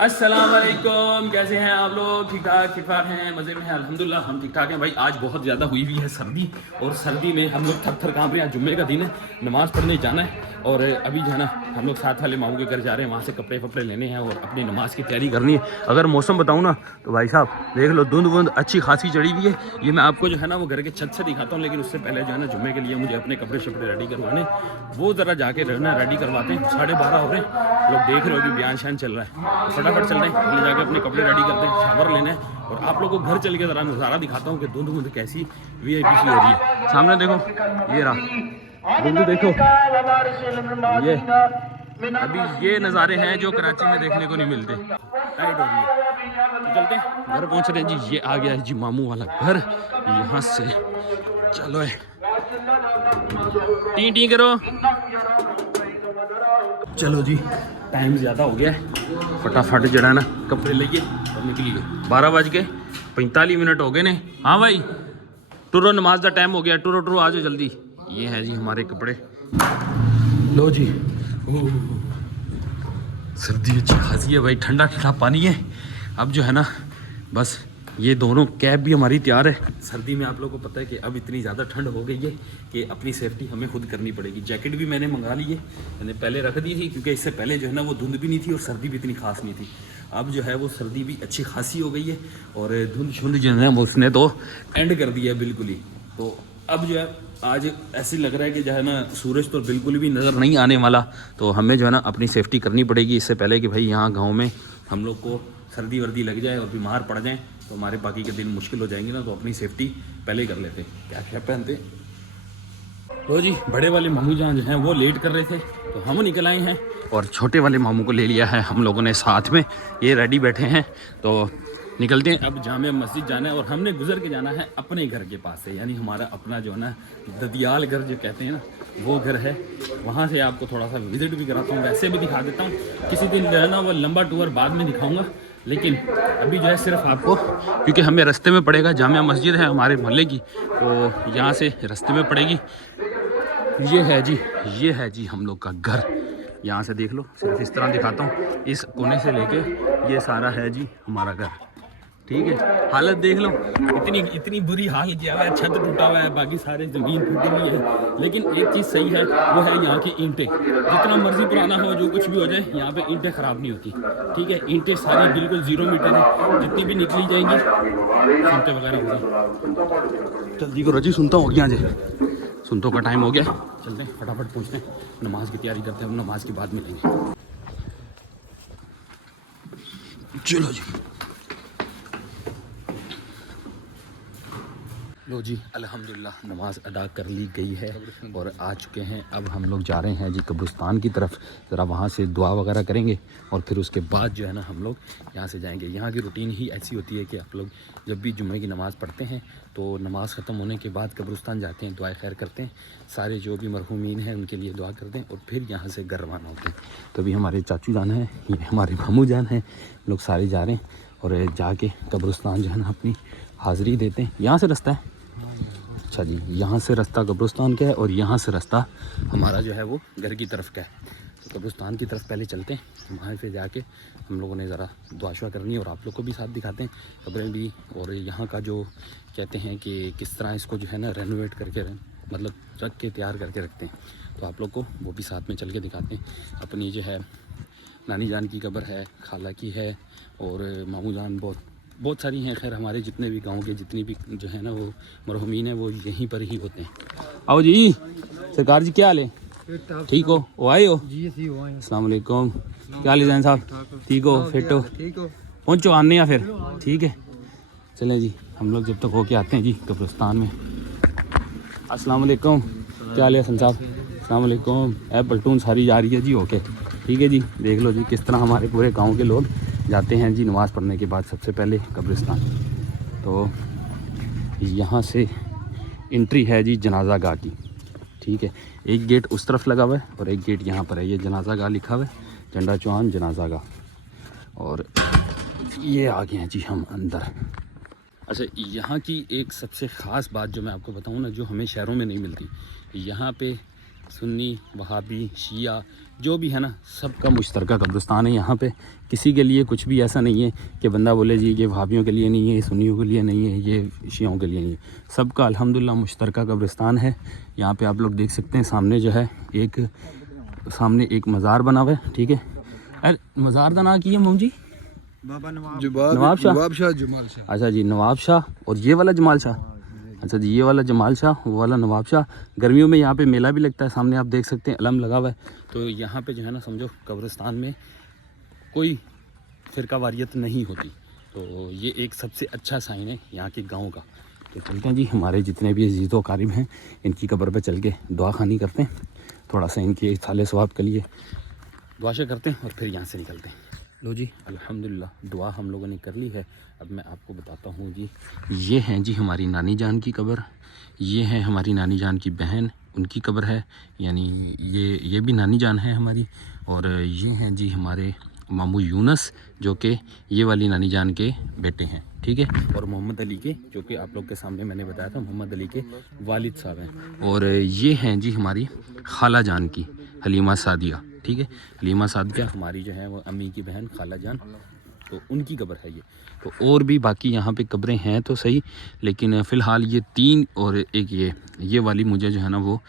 अस्सलाम वालेकुम, कैसे हैं आप लोग? ठीक ठाक हैं, मज़े में हैं? अल्हम्दुलिल्लाह हम ठीक ठाक हैं भाई। आज बहुत ज़्यादा हुई है सर्दी, और सर्दी में हम लोग थर थर काँप रहे हैं। जुम्मे का दिन है, नमाज़ पढ़ने जाना है, और अभी जो है ना हम लोग साथ वाले मामू के घर जा रहे हैं। वहाँ से कपड़े वपड़े लेने हैं और अपनी नमाज़ की तैयारी करनी है। अगर मौसम बताऊँ ना तो भाई साहब देख लो, धुंध वुंध अच्छी खासी चढ़ी हुई है। ये मैं आपको जो है ना वो घर के छत से दिखाता हूँ, लेकिन उससे पहले जो है ना जुम्मे के लिए मुझे अपने कपड़े शपड़े रेडी करवाने, वो ज़रा जाके रहना रेडी करवाते हैं। 12:30 हो रहे हैं, लोग देख रहे हो कि बयान शान चल रहा है, तो फटाफट चल रहे हैं, पहले जाके अपने कपड़े रेडी करते हैं, शावर लेना है, और आप लोगों को घर चल के ज़रा नज़ारा दिखाता हूँ कि धुंध वुंध कैसी VIP सी हो रही है। सामने देखो, ये रहा धुंध, देखो ये अभी ये नज़ारे हैं जो कराची में देखने को नहीं मिलते। टाइट हो रही है, तो चलते हैं, घर पहुँच रहे हैं जी। ये आ गया है जी मामू वाला घर, यहाँ से चलो है, टी टी करो, चलो जी। टाइम ज़्यादा हो गया है, फटाफट जड़ा है ना कपड़े लेके और निकली गए। 12:45 हो गए ने। हाँ भाई, टुरो, नमाज का टाइम हो गया, टुरो टुरो आ जाओ जल्दी। ये है जी हमारे कपड़े, लो जी। सर्दी अच्छी खासी है भाई, ठंडा ठंडा पानी है। अब जो है ना बस ये दोनों कैब भी हमारी तैयार है। सर्दी में आप लोगों को पता है कि अब इतनी ज़्यादा ठंड हो गई है कि अपनी सेफ्टी हमें खुद करनी पड़ेगी। जैकेट भी मैंने मंगा ली है, मैंने पहले रख दी थी, क्योंकि इससे पहले जो है ना वो धुंध भी नहीं थी और सर्दी भी इतनी खास नहीं थी। अब जो है वो सर्दी भी अच्छी खासी हो गई है, और धुंध शुंध जो है वो उसने तो एंड कर दिया है बिल्कुल ही। तो अब जो है आज ऐसे लग रहा है कि जो है ना सूरज तो बिल्कुल भी नज़र नहीं आने वाला। तो हमें जो है ना अपनी सेफ्टी करनी पड़ेगी इससे पहले कि भाई यहाँ गाँव में हम लोग को सर्दी वर्दी लग जाए और बीमार पड़ जाएँ तो हमारे बाकी के दिन मुश्किल हो जाएंगे ना। तो अपनी सेफ्टी पहले कर लेते, क्या क्या पहनते। तो जी बड़े वाले मामू जहाँ जो हैं वो लेट कर रहे थे, तो हम निकल आए हैं, और छोटे वाले मामू को ले लिया है हम लोगों ने साथ में। ये रेडी बैठे हैं, तो निकलते हैं। अब जामे मस्जिद जाना है, और हमने गुजर के जाना है अपने घर के पास से, यानी हमारा अपना जो है ना ददियाल घर जो कहते हैं ना, वो घर है। वहाँ से आपको थोड़ा सा विजिट भी कराता हूँ, वैसे भी दिखा देता हूँ। किसी दिन जो है ना वो लंबा टूर बाद में दिखाऊँगा, लेकिन अभी जो है सिर्फ आपको, क्योंकि हमें रास्ते में पड़ेगा, जामिया मस्जिद है हमारे मोहल्ले की, तो यहाँ से रास्ते में पड़ेगी। ये है जी हम लोग का घर। यहाँ से देख लो, सिर्फ इस तरह दिखाता हूँ, इस कोने से लेके ये सारा है जी हमारा घर। ठीक है, हालत देख लो, इतनी बुरी हाल किया हुआ है, छत टूटा हुआ है, बाकी सारे ज़मीन टूटी हुई है। लेकिन एक चीज़ सही है, वो है यहाँ की ईंटें। जितना मर्जी पुराना हो, जो कुछ भी हो जाए, यहाँ पे ईंटें ख़राब नहीं होती। ठीक है, ईंटें सारी बिल्कुल 0 मीटर है, जितनी भी निकली जाएंगी सुनते वगैरह होगी। जल्दी करो जी, सुनता हो गया जी, सुनतों का टाइम हो गया। चलते हैं, फटाफट पहुँचते हैं, नमाज की तैयारी करते हैं, नमाज के बाद मिलेंगे। चलो जी, लो जी, अल्हम्दुलिल्लाह नमाज अदा कर ली गई है और आ चुके हैं। अब हम लोग जा रहे हैं जी कब्रिस्तान की तरफ, ज़रा वहाँ से दुआ वगैरह करेंगे, और फिर उसके बाद जो है ना हम लोग यहाँ से जाएंगे। यहाँ की रूटीन ही ऐसी होती है कि आप लोग जब भी जुम्मे की नमाज़ पढ़ते हैं तो नमाज़ ख़त्म होने के बाद कब्रिस्तान जाते हैं, दुआ खैर करते हैं, सारे जो भी मरहूमीन हैं उनके लिए दुआ करते हैं, और फिर यहाँ से घर रवाना होते हैं। तो अभी हमारे चाचू जान है, ये हमारे मामू जान हैं, लोग सारे जा रहे हैं, और जाके कब्रिस्तान जो है ना अपनी हाज़िरी देते हैं। यहाँ से रास्ता है, अच्छा जी, यहाँ से रास्ता कब्रिस्तान का है, और यहाँ से रास्ता हमारा जो है वो घर की तरफ का है। तो कब्रिस्तान की तरफ पहले चलते हैं, वहाँ पे जाके हम लोगों ने ज़रा दुआ शुआ करनी है, और आप लोग को भी साथ दिखाते हैं कब्रें भी, और यहाँ का जो कहते हैं कि किस तरह इसको जो है ना रेनोवेट करके मतलब रख के तैयार करके रखते हैं, तो आप लोग को वो भी साथ में चल के दिखाते हैं। अपनी जो है नानी जान की कब्र है, खाला की है, और मामू जान बहुत सारी हैं। खैर हमारे जितने भी गांव के जितनी भी जो है ना वो मरहूमीन है, वो यहीं पर ही होते हैं। आओ जी, सरकार जी क्या हाल है? ठीक हो? वो आए हो? अस्सलाम वालेकुम, क्या हाल है जैन साहब? ठीक हो? फिट हो? पहुँचो, आने या फिर ठीक है। चलें जी, हम लोग जब तक होके आते हैं जी कब्रिस्तान में। अस्सलाम वालेकुम, क्या हाल है हसन साहब? अस्सलाम वालेकुम। पलटून सारी जा रही है जी, ओके ठीक है जी। देख लो जी किस तरह हमारे पूरे गाँव के लोग जाते हैं जी नमाज़ पढ़ने के बाद सबसे पहले कब्रिस्तान। तो यहाँ से एंट्री है जी जनाजा गाह की। ठीक है, एक गेट उस तरफ लगा हुआ है और एक गेट यहाँ पर है, ये जनाजा गाह लिखा हुआ है, झंडा चौहान जनाजा गाह। और ये आ गए हैं जी हम अंदर। अच्छा, यहाँ की एक सबसे ख़ास बात जो मैं आपको बताऊँ ना, जो हमें शहरों में नहीं मिलती, यहाँ पे सुन्नी, वहाबी, शिया जो भी है ना, सबका मुश्तरका कब्रिस्तान है यहाँ पे। किसी के लिए कुछ भी ऐसा नहीं है कि बंदा बोले जी ये वहाबियों के लिए नहीं है, ये सुन्नियों के लिए नहीं है, ये शियाओं के लिए नहीं है। सबका अल्हम्दुलिल्लाह मुश्तरका कब्रिस्तान है। यहाँ पे आप लोग देख सकते हैं सामने जो है सामने एक मज़ार बना हुआ है, ठीक है। अरे मज़ार का नाम की है मोम जी? बाबा नवाब शाह जमाल शाह। अच्छा जी, नवाब शाह। और ये वाला जमाल शाह? अच्छा जी, ये वाला जमाल शाह, वो वाला नवाब शाह। गर्मियों में यहाँ पे मेला भी लगता है, सामने आप देख सकते हैं अलम लगा हुआ है। तो यहाँ पे जो है ना, समझो कब्रिस्तान में कोई फ़िरका वारियत नहीं होती। तो ये एक सबसे अच्छा साइन है यहाँ के गाँव का। तो चलते हैं जी, हमारे जितने भी अजीज़ व क़रीब हैं इनकी कब्र पे चल के दुआ खानी करते हैं, थोड़ा सा इनके साले सवाब के लिए दुआ करते हैं और फिर यहाँ से निकलते हैं। लो जी, अल्हम्दुलिल्लाह दुआ हम लोगों ने कर ली है। अब मैं आपको बताता हूँ जी, ये हैं जी हमारी नानी जान की कब्र, ये है हमारी नानी जान की बहन, उनकी कब्र है, यानी ये भी नानी जान है हमारी। और ये हैं जी हमारे मामू यूनस, जो कि ये वाली नानी जान के बेटे हैं, ठीक है। और मोहम्मद अली के, जो कि आप लोग के सामने मैंने बताया था, मोहम्मद अली के वालिद साहब हैं। और ये हैं जी हमारी खाला जान की, हलीमा सादिया, ठीक है। हलीमा सादिया हमारी जो है वो अम्मी की बहन खाला जान, तो उनकी कब्र है ये। तो और भी बाकी यहाँ पे कब्रें हैं तो सही, लेकिन फ़िलहाल ये 3 और एक ये वाली मुझे जो है ना वो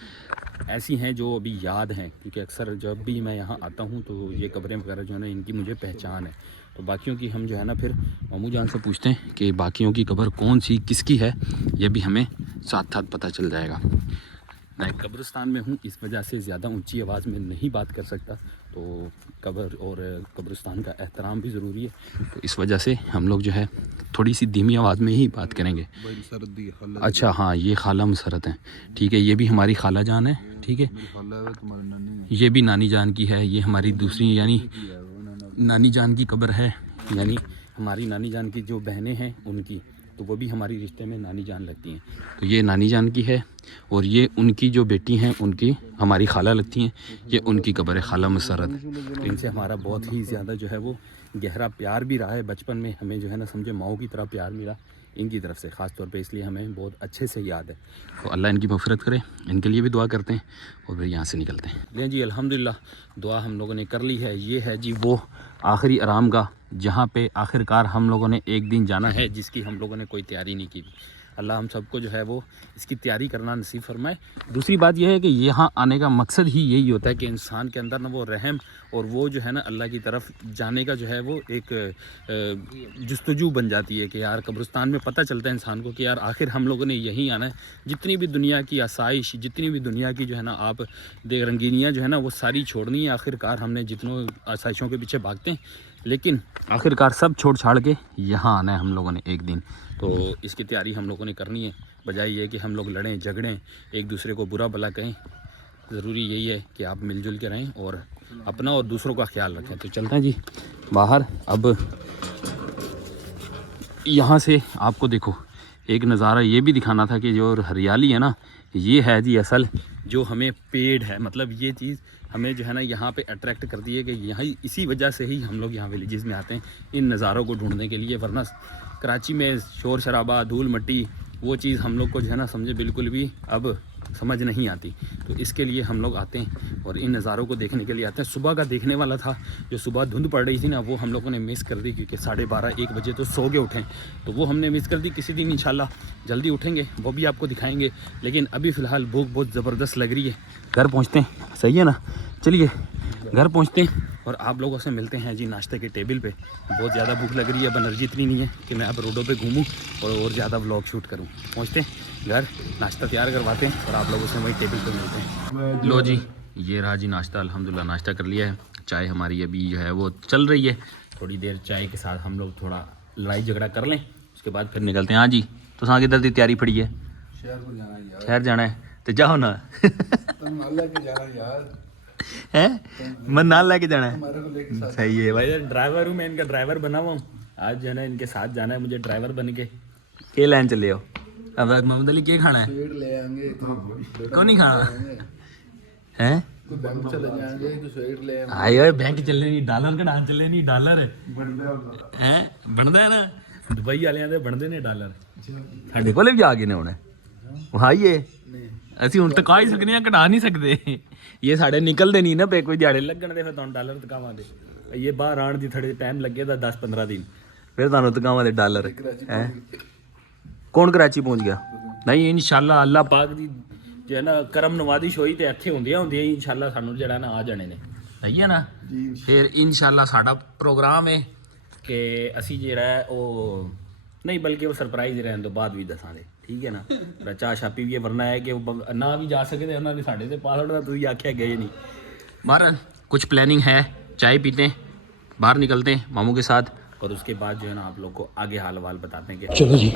ऐसी हैं जो अभी याद हैं, क्योंकि अक्सर जब भी मैं यहाँ आता हूँ तो ये कब्रें वगैरह जो है ना इनकी मुझे पहचान है। तो बाकियों की हम जो है ना फिर मामू जान से पूछते हैं कि बाकियों की कब्र कौन सी किसकी है, ये भी हमें साथ साथ पता चल जाएगा। मैं कब्रिस्तान में हूँ, इस वजह से ज़्यादा ऊंची आवाज़ में नहीं बात कर सकता, तो कब्र और कब्रिस्तान का एहतराम भी ज़रूरी है। तो इस वजह से हम लोग जो है थोड़ी सी धीमी आवाज़ में ही बात करेंगे। अच्छा हाँ, ये खाला मुसरत हैं, ठीक है। ये भी हमारी खाला जान है, ठीक है। ये भी नानी जान की है, ये हमारी दूसरी यानी नानी जान की कब्र है, यानी हमारी नानी जान की जो बहनें हैं उनकी, तो वो भी हमारी रिश्ते में नानी जान लगती हैं। तो ये नानी जान की है, और ये उनकी जो बेटी हैं उनकी हमारी खाला लगती हैं, ये उनकी कब्र है, खाला मुसरत। तो इनसे हमारा बहुत ही ज़्यादा जो है वो गहरा प्यार भी रहा है। बचपन में हमें जो है ना समझे माओ की तरह प्यार मिला इनकी तरफ से, ख़ास तौर पे इसलिए हमें बहुत अच्छे से याद है। तो अल्लाह इनकी मग़फ़िरत करे, इनके लिए भी दुआ करते हैं और फिर यहाँ से निकलते हैं। लें जी, अल्हम्दुलिल्लाह दुआ हम लोगों ने कर ली है। ये है जी वो आखिरी आरामगाह, जहाँ पे आखिरकार हम लोगों ने एक दिन जाना है, जिसकी हम लोगों ने कोई तैयारी नहीं की। अल्लाह हम सबको जो है वो इसकी तैयारी करना नसीब फरमाए। दूसरी बात यह है कि यहाँ आने का मकसद ही यही होता है कि इंसान के अंदर ना वो रहम और वो जो है ना अल्लाह की तरफ जाने का जो है वो एक जुस्तजू बन जाती है कि यार कब्रिस्तान में पता चलता है इंसान को कि यार आखिर हम लोगों ने यहीं आना है। जितनी भी दुनिया की आसाइश, जितनी भी दुनिया की जो है ना आप देख रंगीनियाँ जो है ना वो सारी छोड़नी है। आखिरकार हमने जितनों आसाइशों के पीछे भागते हैं, लेकिन आखिरकार सब छोड़ छाड़ के यहाँ आना है हम लोगों ने एक दिन। तो इसकी तैयारी हम लोगों ने करनी है, बजाय ये कि हम लोग लड़ें झगड़ें, एक दूसरे को बुरा भला कहें। ज़रूरी यही है कि आप मिलजुल के रहें और अपना और दूसरों का ख्याल रखें। तो चलते हैं जी बाहर। अब यहाँ से आपको देखो एक नज़ारा ये भी दिखाना था कि जो हरियाली है ना, ये है जी असल जो हमें पेड़ है, मतलब ये चीज़ हमें जो है ना यहाँ पे अट्रैक्ट करती है कि यहाँ इसी वजह से ही हम लोग यहाँ विलेजेस में आते हैं इन नज़ारों को ढूंढने के लिए। वरना कराची में शोर शराबा, धूल मट्टी, वो चीज़ हम लोग को जो है ना समझे बिल्कुल भी अब समझ नहीं आती। तो इसके लिए हम लोग आते हैं और इन नज़ारों को देखने के लिए आते हैं। सुबह का देखने वाला था, जो सुबह धुंध पड़ रही थी ना, वो हम लोगों ने मिस कर दी, क्योंकि 12:30-1 बजे तो सो के उठें, तो वो हमने मिस कर दी। किसी दिन इंशाल्लाह जल्दी उठेंगे, वो भी आपको दिखाएंगे। लेकिन अभी फ़िलहाल भूख बहुत ज़बरदस्त लग रही है। घर पहुँचते हैं, सही है ना? चलिए घर पहुँचते हैं और आप लोगों से मिलते हैं जी नाश्ते के टेबल पे। बहुत ज़्यादा भूख लग रही है, अब एनर्जी इतनी नहीं है कि मैं अब रोडों पे घूमूं और ज़्यादा व्लॉग शूट करूं। पहुँचते हैं घर, नाश्ता तैयार करवाते हैं और आप लोगों से वही टेबल पे मिलते हैं। लो जी, ये रहा जी नाश्ता। अल्हम्दुलिल्लाह नाश्ता कर लिया है। चाय हमारी अभी जो है वो चल रही है। थोड़ी देर चाय के साथ हम लोग थोड़ा लड़ाई झगड़ा कर लें, उसके बाद फिर निकलते हैं। हाँ जी, तो आगे किधर की तैयारी फड़ी है? शहर जाना है तो जाओ ना। है मैं नाल लेके जाना है। सही है भाई, ड्राइवर हूँ मैं, इनका ड्राइवर बना हुआ हूँ। आज जो है ना इनके साथ जाना है मुझे ड्राइवर बन के। के लाइन चले हो? अब मोहम्मद अली क्या खाना है? क्यों नहीं खाना है? आए बैंक चले नहीं, डॉलर कढ़ान चले नहीं, डॉलर है बनता है ना, दुबई वाले बनते ने डॉलर। साढ़े कोले भी आ गए ने हुण। ਵਹਾਈਏ ਅਸੀਂ ਹੁਣ ਤਕਾ ਹੀ ਸਕਦੇ ਹਾਂ, ਘਟਾ ਨਹੀਂ ਸਕਦੇ। ਇਹ ਸਾਡੇ ਨਿਕਲਦੇ ਨਹੀਂ ਨਾ ਪਏ, ਕੋਈ ਦਿਹਾੜੇ ਲੱਗਣ ਦੇ ਫਿਰ ਤੁਹਾਨੂੰ ਡਾਲਰ ਤਕਾਵਾਂਗੇ। ਇਹ ਬਾਹਰ ਆਉਣ ਦੀ ਥੋੜੇ ਟਾਈਮ ਲੱਗੇ ਤਾਂ 10-15 ਦਿਨ, ਫਿਰ ਤੁਹਾਨੂੰ ਤਕਾਵਾਂਗੇ ਡਾਲਰ ਹੈ। ਕੌਣ ਕਰਾਚੀ ਪਹੁੰਚ ਗਿਆ? ਨਹੀਂ ਇਨਸ਼ਾਅੱਲਾ ਅੱਲਾਹ ਪਾਕ ਦੀ ਜੋ ਹੈ ਨਾ ਕਰਮ ਨਵਾਜ਼ਿਸ਼ ਹੋਈ ਤੇ ਇੱਥੇ ਹੁੰਦੀਆਂ ਇਨਸ਼ਾਅੱਲਾ ਸਾਨੂੰ ਜਿਹੜਾ ਨਾ ਆ ਜਾਣੇ ਨੇ, ਸਹੀ ਹੈ ਨਾ। ਫਿਰ ਇਨਸ਼ਾਅੱਲਾ ਸਾਡਾ ਪ੍ਰੋਗਰਾਮ ਹੈ ਕਿ ਅਸੀਂ ਜਿਹੜਾ ਉਹ नहीं बल्कि वो सरप्राइज रहने तो बाद भी दसांगे, ठीक है ना। चाह छापी भी है, वरना है कि वो ना भी जा सके उन्होंने साढ़े से पासवर्ड का तुझे आख्या गए नहीं। बाहर कुछ प्लानिंग है, चाय पीते हैं, बाहर निकलते हैं मामू के साथ, और उसके बाद जो है ना आप लोग को आगे हाल वाल बताते हैं कि चलो जी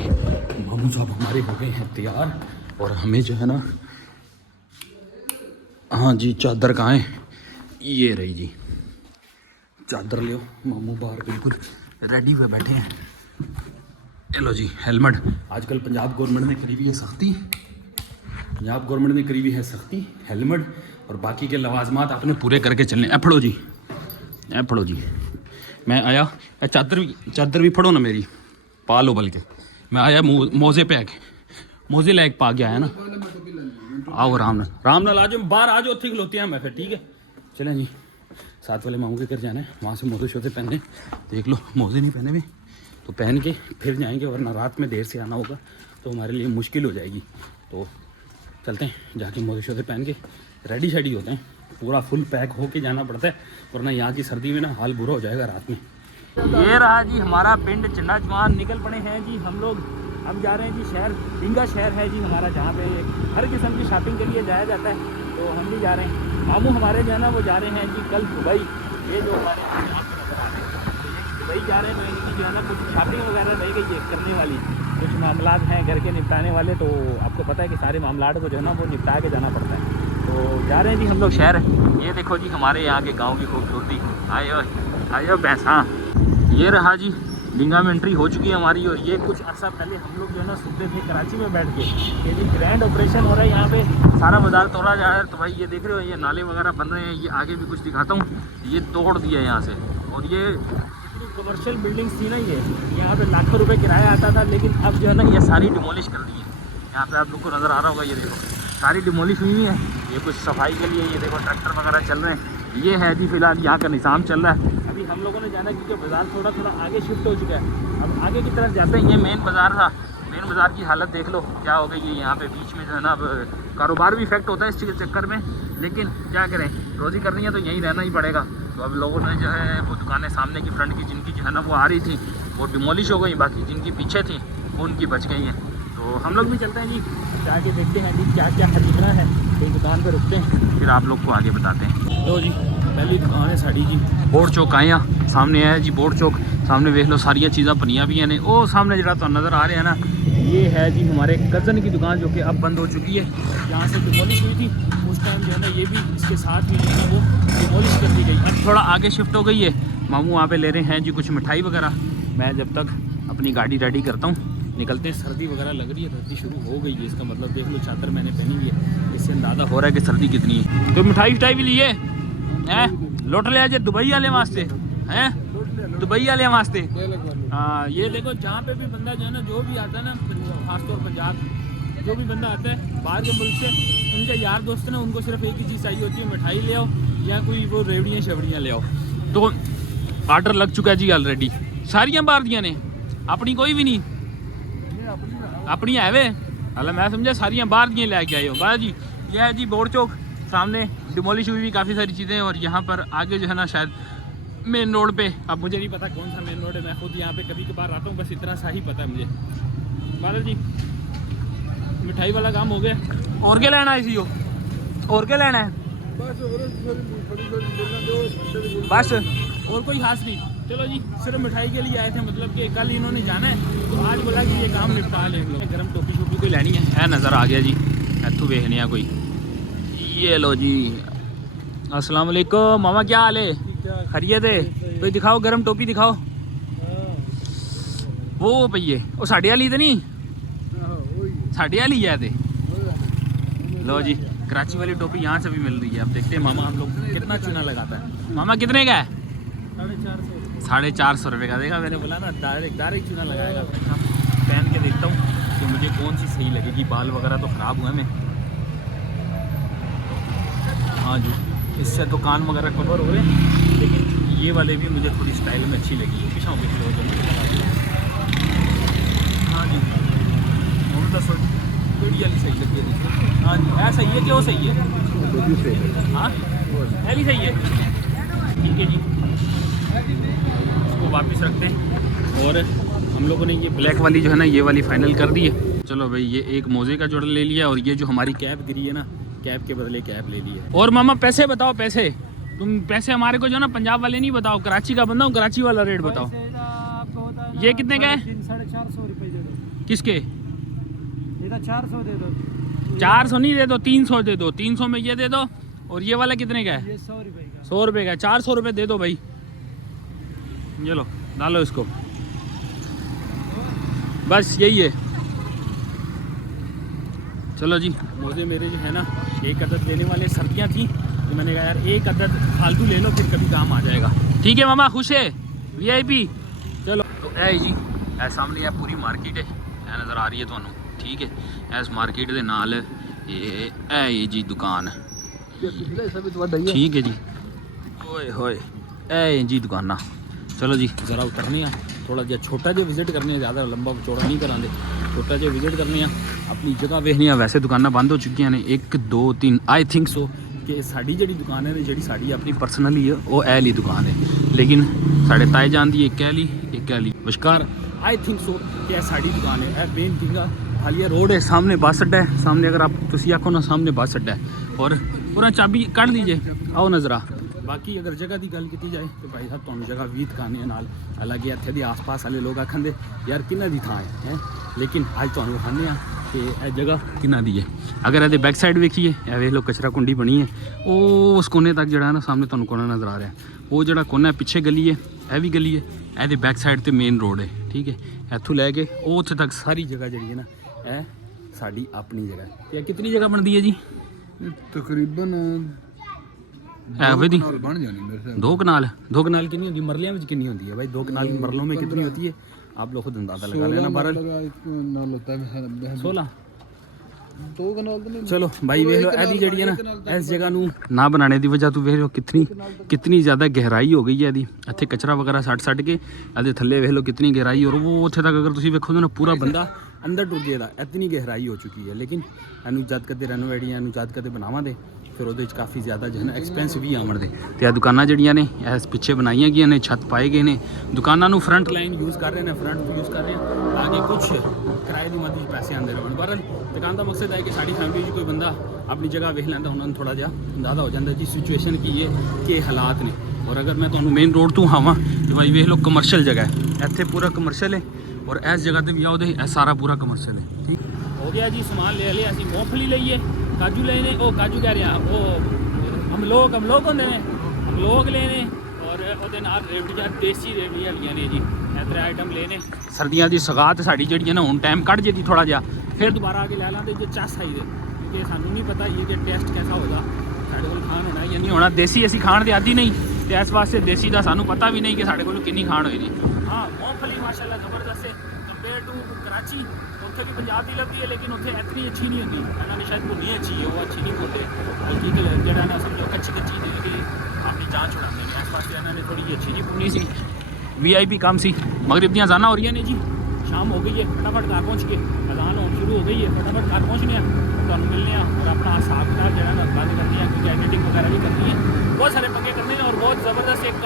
मामू साहब हमारे हो गए हैं तैयार, और हमें जो है ना हाँ जी चादर कहाँ है, ये रही जी चादर लियो। मामू बाहर बिल्कुल रेडी हुए बैठे हैं। लो जी हेलमेट, आजकल पंजाब गवर्नमेंट ने करी हुई है सख्ती, पंजाब गवर्नमेंट ने करी हुई है सख्ती, हेलमेट और बाकी के लवाजमात आपने पूरे करके चलने। ए फड़ो जी, ए फड़ो जी, मैं आया चादर भी फड़ो ना मेरी, पा लो बल्कि। मैं आया मोजे पैक, मोजे लैग पा गया है ना। आओ आराम नाल आ जाओ, बाहर आ जाओ, उत्थे खलोते हैं मैं फिर, ठीक है। चलें जी, साथ वाले मामू के घर जाना है, वहाँ से मोजे शोजे पहनने। देख लो मोजे नहीं पहने हुए तो पहन के फिर जाएंगे, वरना रात में देर से आना होगा तो हमारे लिए मुश्किल हो जाएगी। तो चलते हैं, जाके मोजे शोजे पहन के रेडी शेडी होते हैं, पूरा फुल पैक होके जाना पड़ता है, वरना यहाँ की सर्दी में ना हाल बुरा हो जाएगा रात में। ये रहा जी हमारा पिंड चिन्ना जवान, निकल पड़े हैं जी हम लोग। हम जा रहे हैं जी शहर, डिंगा शहर है जी हमारा, जहाँ पे हर किस्म की शॉपिंग के लिए जाया जाता है, तो हम भी जा रहे हैं। मामू हमारे जो है ना वो जा रहे हैं जी कल दुबई। ये जो हमारे दुबई जा रहे हैं, मैं इनकी जो है ना कुछ शॉपिंग वगैरह रह गई है करने वाली, कुछ मामलात हैं घर के निपटाने वाले, तो आपको पता है कि सारे मामलात को जो है ना वो निपटा के जाना पड़ता है। तो जा रहे हैं जी हम लोग शहर। ये देखो जी हमारे यहाँ के गाँव की खूबसूरती, आयो भैंसा। ये रहा जी डिंगा में एंट्री हो चुकी है हमारी, और ये कुछ अर्सा पहले हम लोग जो है ना सुनते थे कराची में बैठ के ये जी ग्रैंड ऑपरेशन हो रहा है यहाँ पे, सारा बाजार तोड़ा जा रहा है। तो भाई ये देख रहे हो, ये नाले वगैरह बन रहे हैं, ये आगे भी कुछ दिखाता हूँ, ये तोड़ दिया है यहाँ से। और ये कमर्शियल बिल्डिंग्स थी ना, ये यहाँ पे लाखों रुपए किराया आता था, लेकिन अब जो है ना ये सारी डिमोलिश कर दी है। यहाँ पे आप लोग को नज़र आ रहा होगा, ये देखो सारी डिमोलिश हुई है। ये कुछ सफाई के लिए ये देखो ट्रैक्टर वगैरह चल रहे हैं। ये है जी फिलहाल यहाँ का निज़ाम चल रहा है। अभी हम लोगों ने जाना क्योंकि बाज़ार थोड़ा थोड़ा आगे शिफ्ट हो चुका है, अब आगे की तरफ जाते हैं। ये मेन बाज़ार था, मेन बाज़ार की हालत देख लो क्या हो गई है। यहाँ पे बीच में जो है ना अब कारोबार भी इफेक्ट होता है इस चक्कर में, लेकिन क्या करें, रोज़ी करनी है तो यहीं रहना ही पड़ेगा। तो अब लोगों ने जो है वो दुकानें सामने की फ्रंट की जिनकी जो है ना वो आ रही थी वो डिमोलिश हो गई, बाकी जिनकी पीछे थी वो उनकी बच गई हैं। तो हम लोग भी चलते हैं जी, जाके देखते हैं जी क्या क्या खरीदना है, कोई दुकान पर रुकते हैं, फिर आप लोग को आगे बताते हैं। तो जी पहली दुकान है साड़ी जी, बोर्ड चौक आए हैं, सामने है जी बोर्ड चौक, सामने देख लो सारिया चीज़ा बनिया भी हैं। वो सामने जरा तो नज़र आ रहे हैं ना, ये है जी हमारे कज़न की दुकान जो कि अब बंद हो चुकी है। यहाँ से डिमोलिश हुई थी उस टाइम जो है ना, ये भी इसके साथ ही जो है वो डिमोलिश कर दी गई, अब थोड़ा आगे शिफ्ट हो गई है। मामू वहाँ पे ले रहे हैं जी कुछ मिठाई वगैरह। मैं जब तक अपनी गाड़ी रेडी करता हूँ, निकलते हैं। सर्दी वगैरह लग रही है, सर्दी शुरू हो गई है, इसका मतलब देख लो चादर मैंने पहनी हुई है, इससे अंदाज़ा हो रहा है कि सर्दी कितनी है। तो मिठाई विठाई भी लिए हैं, लोट ले आजे दुबई वाले वास्ते हैं, दुबई वाले वास्ते। हाँ ये देखो जहाँ पे भी बंदा जो है ना, जो भी आता है ना, खासतौर पंजाब जो भी बंदा आता है बाहर के मुल्क से, उनके यार दोस्त ना, उनको सिर्फ एक ही चीज़ चाहिए होती है, मिठाई ले आओ या कोई वो रेवड़ियाँ शेवड़ियाँ ले आओ। तो आर्डर लग चुका है जी ऑलरेडी, सारियाँ बाहर दियाँ ने, अपनी कोई भी नहीं, अपनी है वे हाल मैं समझा सारियाँ बाहर दियाँ लेके आए हो। बाहर जी यह है जी बोर्ड चौक, सामने डिमोलिश हुई काफ़ी सारी चीज़ें, और यहाँ पर आगे जो है ना शायद मेन रोड पे, अब मुझे नहीं पता कौन सा मेन रोड है, मैं खुद यहाँ पे कभी कभार आता हूँ, बस इतना सा ही पता है मुझे। बादल जी मिठाई वाला काम हो गया, और क्या लेना है इसी हो, और क्या लेना है बस, और कोई खास नहीं। चलो जी सिर्फ मिठाई के लिए आए थे, मतलब कि कल इन्होंने जाना है तो आज बोला कि ये काम निपटा लें। गर्म टोपी शोपी कोई लेनी है नज़र आ गया जी, इतों वेखने कोई। ये लो जी अस्सलाम वालेकुम मामा, क्या हाल है, खैरियत है? कोई दिखाओ गर्म टोपी दिखाओ, वो भैया वो साढ़े वाली तो नहीं, साढ़े वाली है थे। लो जी कराची वाली टोपी यहाँ से भी मिल रही है। अब देखते हैं मामा हम लोग कितना चूना लगाता है। मामा कितने का है? 450 रुपये का। देखा मैंने बोला ना, डायरेक्ट चूना लगाएगा। पहन के देखता हूँ कि कि मुझे कौन सी सही लगेगी। बाल वगैरह तो ख़राब हुए हैं। हाँ जी, इससे तो कान वगैरह कवर हो रहे हैं, लेकिन ये वाले भी मुझे थोड़ी स्टाइल में अच्छी लगी है। पिछाओं के फ्लोर हाँ जी, वो तो थोड़ी वाली सही लगी है। हाँ जी, ऐसा सही है कि वो सही है? हाँ पहली सही है, ठीक है जी। इसको वापस रखते हैं। और हम लोगों ने ये ब्लैक वाली जो है ना, ये वाली फाइनल कर दी है। चलो भाई, ये एक मोजे का जोड़ा ले लिया, और ये जो हमारी कैप गिरी है ना, कैप के बदले कैप ले लिया। और मामा पैसे बताओ, पैसे तुम पैसे हमारे को जो ना पंजाब वाले नहीं बताओ, कराची का बंदा हूँ, कराची वाला रेट बताओ। ये कितने का है? 450 रुपये दे दो। किसके? 400 दे दो। 400 नहीं, दे दो 300 दे दो। 300 में ये दे दो। और ये वाला कितने का है? ये 100 रुपये का। 100 रुपये का। 400 रुपये दे दो भाई। ये लो, डालो इसको, बस यही है। चलो जी, मोजे मेरे जो है ना, एक अदद लेने वाले, सर्दियाँ थी तो मैंने कहा यार एक अदद फालतू ले लो, फिर कभी काम आ जाएगा। ठीक है मामा, खुश है? VIP। चलो तो ऐ जी, ऐ सामने है पूरी मार्केट है, नज़र आ रही है थानू, ठीक है। इस मार्केट के नाल ये जी दुकान, ठीक है जी। ओए होए, ऐ जी दुकाना। चलो जी, ज़रा उतरने हैं, थोड़ा जहा छोटा जो विजिट करने, ज़्यादा लंबा चौड़ा नहीं कराते, छोटा जो विजिट करने अपनी जगह वेखने। वैसे दुकाना बंद हो चुकी ने, 1 2 3 आई थिंक सो कि साड़ी जी दुकान है, जी साड़ी अपनी पर्सनली है, वो ऐली दुकान है। लेकिन साढ़े ताए जान दी एक ऐली विशकार, आई थिंक सो कि साड़ी दुकान है। मेन थिंग हालिया रोड है, सामने बस अड्डा है, सामने अगर आप तुम आखो ना, सामने बस अड्डा है। और पूरा चाबी कढ़ लीजिए, आओ नज़रा। बाकी अगर जगह की गल की जाए तो भाई साहब तुम जगह भी दुकाने नाल, हालांकि इत्थे दे आस पास वाले लोग आखंदे यार किन्ना दी थां है, लेकिन अज तुहानू विखाने कि यह जगह किन्ना दी है। अगर ये बैक साइड वेखिए, यह वेख लो कचरा कुंडी बनी है, वो उस कोने तक जड़ा ना सामने तुहानू कोना नज़र आ रहा है, वो जड़ा कोना पिछे गली है, यह भी गली है, ये बैक साइड ते मेन रोड है, ठीक है। इत्थों लैके वो उत्थे तक सारी जगह जी है ना, यह साड़ी अपनी जगह है। कितनी जगह बनती है जी? तकरीबन 2 कनाल। 2 कनाल कितनी होती है मरलियाँ में? कितनी होती है भाई 2 कनाल मरलों में कितनी होती है? आप लोग खुद अंदाजा लगा लेना। 16 चलो भाई वेख लो, एदी जड़ी है ना, इस जगह ना बनाने की वजह तो वेख लो कितनी ज़्यादा गहराई हो गई है। एदी इत्थे कचरा वगैरह सट के एदे थल्ले वेख लो कितनी गहराई, और वो उत्थे तक अगर तुम वेखो ना पूरा बंदा अंदर टुर जाएगा, इतनी गहराई हो चुकी है। लेकिन इनू जद कदे रेनोवेट या जद कदे बनावा दे, फिर वो काफ़ी ज़्यादा जो है ना एक्सपेंस भी आवन दे। तो दुकाना जड़ियाँ ने इस पिछे बनाई गई ने, छत पाए गए ने, दुकानों फ्रंट लाइन यूज़ कर रहे हैं, फ्रंट यूज़ कर रहे हैं ताकि कुछ किराए की मदद पैसे आते रहन। बहरहाल दुकान का मकसद है कि साड़ी फैमिली कोई बंदा अपनी जगह वेख लेंदा, उन्होंने थोड़ा जहा अंदाजा हो जाता जी सिचुएशन की है कि हालात ने। और अगर मैं तुम्हें मेन रोड तो आवा तो भाई वेख लो कमर्शियल जगह है, इतने पूरा कमर्शियल है, और इस जगह पर भी आओ तो सारा पूरा कमर्शियल है। ठीक हो गया जी, समान ले लिया, असं मूँगफली लीए, काजू लेने, वो काजू कह रहे हैं वो अमलोक होंगे ने, अमलोक लेने, और रेवड़ियाँ देसी रेवड़ियाँ लिया ने जी, इतने आइटम लेने। सर्दियों की सगात साड़ी जी है ना हूँ टाइम कट जाती थोड़ा जहा, फिर दोबारा आके लै लेंगे जो चस आई दे, क्योंकि सानू नहीं पता ये कि टेस्ट कैसा होगा, साढ़े को खान होना या नहीं होना। देसी असी खाण के आदी नहीं, तो इस वास्ते देसी का सानू पता भी नहीं कि साढ़े को कितनी खाण होएगी। हाँ मूँगफली माशाल्लाह ज़बरदस्त है कंपेयर टू कराची, उत्थे भी पंजाब की लगती है, लेकिन उत्थे इतनी अच्छी नहीं होती। इन्होंने शायद भुनी अच्छी है, वो अच्छी नहीं बोलते, बल्कि जरा ना समझो कच्ची दे अपनी जान छुड़ाते हैं। इस वास्ते इन्होंने थोड़ी अच्छी जी भुनी सी, VIP काम सी। मगरिब दी अज़ाना हो रही ने जी, शाम हो गई है, फटाफट घर पहुँच के अज़ान हो शुरू हो गई है, फटाफट घर पहुँचने तो मिलने और अपना हिसाब किताब जो है ना बंद करनी है, क्योंकि एडिटिंग वगैरह भी करनी है, बहुत सारे पंगे करने हैं। और बहुत ज़बरदस्त एक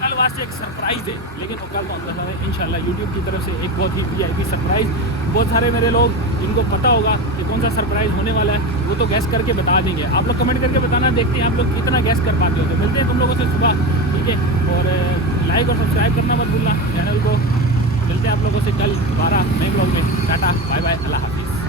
कल वास्ते एक सरप्राइज़ है, लेकिन वो कल तो इंशाल्लाह यूट्यूब की तरफ से एक बहुत ही VIP सरप्राइज़। बहुत सारे मेरे लोग जिनको पता होगा कि कौन सा सरप्राइज़ होने वाला है, वो तो गैस करके बता देंगे। आप लोग कमेंट करके बताना, देखते हैं आप लोग कितना गैस कर पाते हो। तो मिलते हैं तुम लोगों से सुबह, ठीक है। और लाइक और सब्सक्राइब करना मत भूलना चैनल को। मिलते हैं आप लोगों से कल दोबारा नए ब्लॉग में। टाटा बाय बाय, अल्लाह हाफिज़।